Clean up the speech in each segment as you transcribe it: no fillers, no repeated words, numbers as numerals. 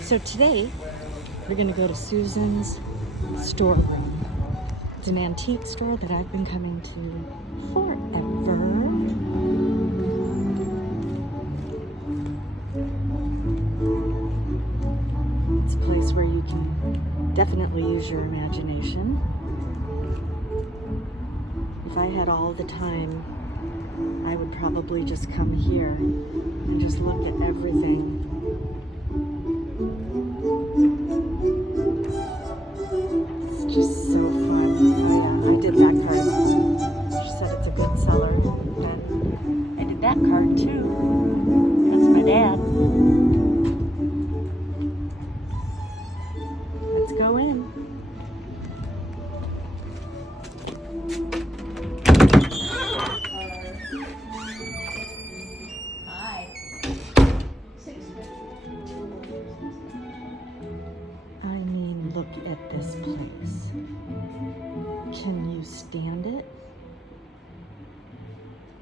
So today, we're gonna go to Susan's storeroom. It's an antique store that I've been coming to forever. It's a place where you can definitely use your imagination. If I had all the time, I would probably just come here and just look at everything. It's just so fun. Oh yeah, I did that card. She said it's a good seller. And I did that card too. That's my dad. Let's go in. Look at this place. Can you stand it?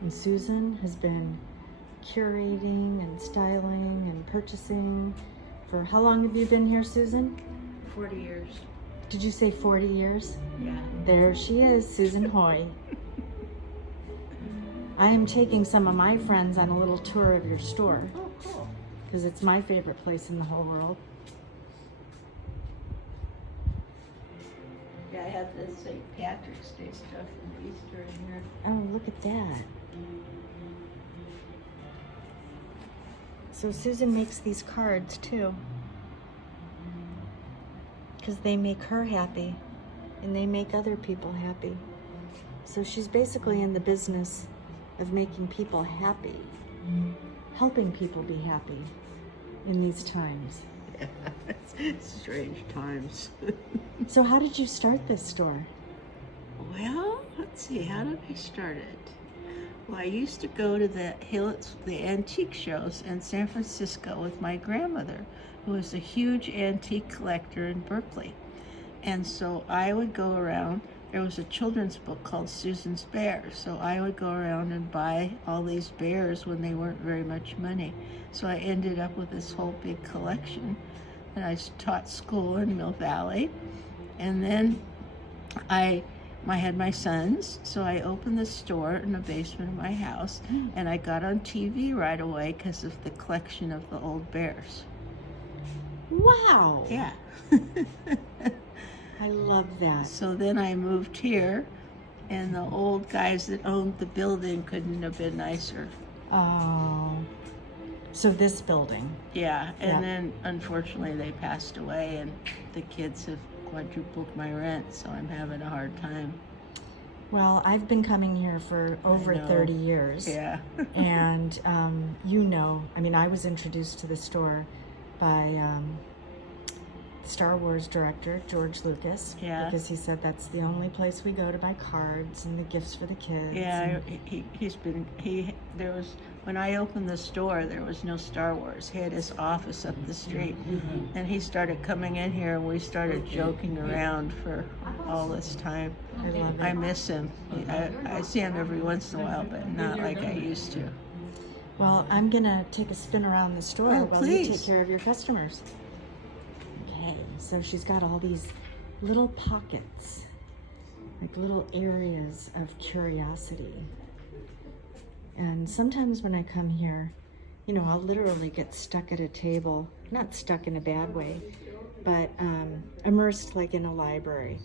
And Susan has been curating and styling and purchasing for how long have you been here, Susan? 40 years. Did you say 40 years? Yeah. There she is, Susan Hoy. I am taking some of my friends on a little tour of your store. Oh, cool. Because it's my favorite place in the whole world. Yeah, I have the St. Patrick's Day stuff and Easter in here. Oh, look at that. So Susan makes these cards too. Because they make her happy and they make other people happy. So she's basically in the business of making people happy, helping people be happy in these times. Yeah, it's strange times. So how did you start this store? Well, let's see, how did I start it? Well, I used to go to the antique shows in San Francisco with my grandmother, who was a huge antique collector in Berkeley. And so I would go around. There was a children's book called Susan's Bears. So I would go around and buy all these bears when they weren't very much money. So I ended up with this whole big collection. And I taught school in Mill Valley. And then I had my sons, so I opened the store in the basement of my house, and I got on TV right away because of the collection of the old bears. Wow! Yeah. I love that. So then I moved here, and the old guys that owned the building couldn't have been nicer. Oh. So this building. Yeah, and then unfortunately they passed away, and the kids have quadrupled my rent, so I'm having a hard time. Well, I've been coming here for over 30 years. Yeah. And I was introduced to the store by Star Wars director George Lucas. Yeah. Because he said that's the only place we go to buy cards and the gifts for the kids. Yeah, when I opened the store, there was no Star Wars. He had his office up the street, and he started coming in here, and we started joking around for all this time. I love it. I miss him. I see him every once in a while, but not like I used to. Well, I'm gonna take a spin around the store while you please. take care of your customers. Okay, so she's got all these little pockets, like little areas of curiosity. And sometimes when I come here, I'll literally get stuck at a table, not stuck in a bad way, but immersed like in a library.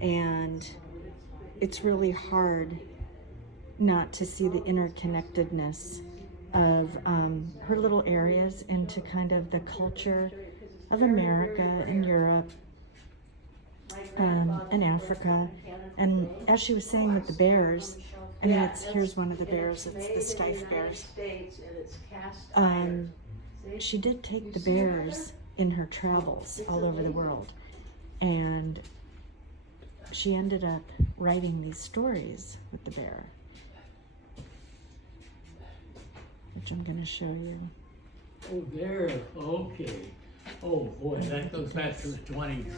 And it's really hard not to see the interconnectedness of her little areas into kind of the culture of America and Europe and Africa. And as she was saying with the bears, here's one of the bears, it's the Steiff bears. She did take the bears in her travels all over the world, and she ended up writing these stories with the bear, which I'm going to show you. Oh, there, okay. Oh boy, that goes back to the 20s.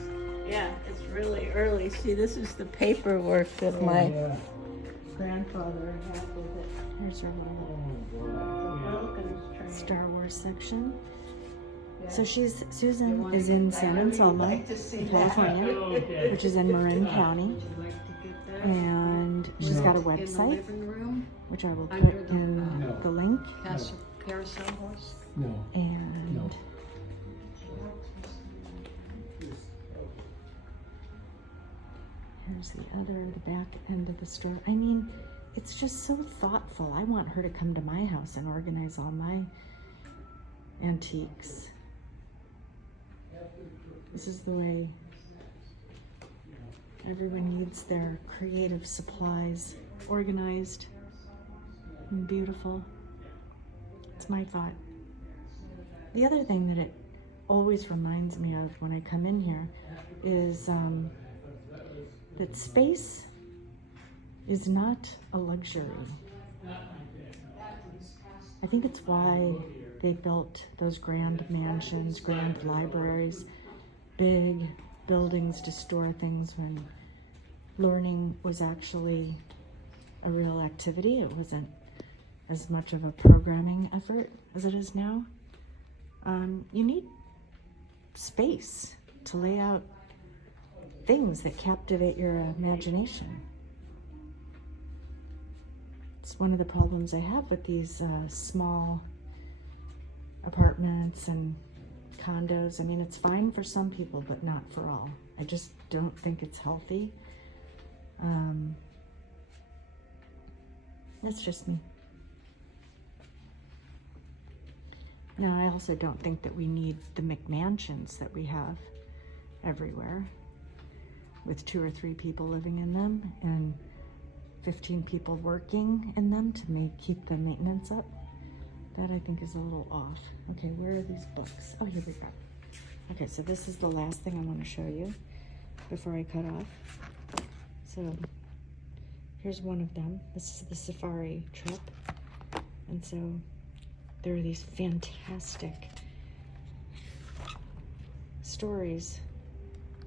Yeah, it's really early. See, this is the paperwork that my grandfather had with it. Here's her little Oh boy. Star Wars section. So Susan is in San Anselmo, California, Okay. which is in Marin County, and she's got a website, which I will put in No. the link. Carousel horse? No. And No. here's the back end of the store. I mean, it's just so thoughtful. I want her to come to my house and organize all my antiques. This is the way everyone needs their creative supplies organized and beautiful. It's my thought. The other thing that it always reminds me of when I come in here is that space is not a luxury. I think it's why they built those grand mansions, grand libraries, big buildings to store things when learning was actually a real activity. It wasn't as much of a programming effort as it is now. You need space to lay out things that captivate your imagination. It's one of the problems I have with these small apartments and condos. I mean, it's fine for some people, but not for all. I just don't think it's healthy. That's just me. No, I also don't think that we need the McMansions that we have everywhere, with 2 or 3 people living in them and 15 people working in them to keep the maintenance up. That I think is a little off. Okay, where are these books? Oh, here we go. Okay, so this is the last thing I want to show you before I cut off. So here's one of them. This is the safari trip. And so there are these fantastic stories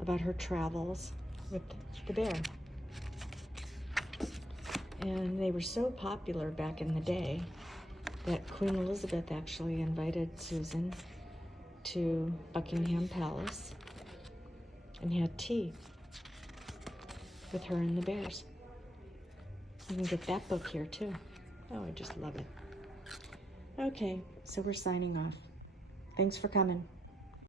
about her travels with the bear. And they were so popular back in the day that Queen Elizabeth actually invited Susan to Buckingham Palace and had tea with her and the bears. You can get that book here too. Oh, I just love it. Okay, so we're signing off. Thanks for coming.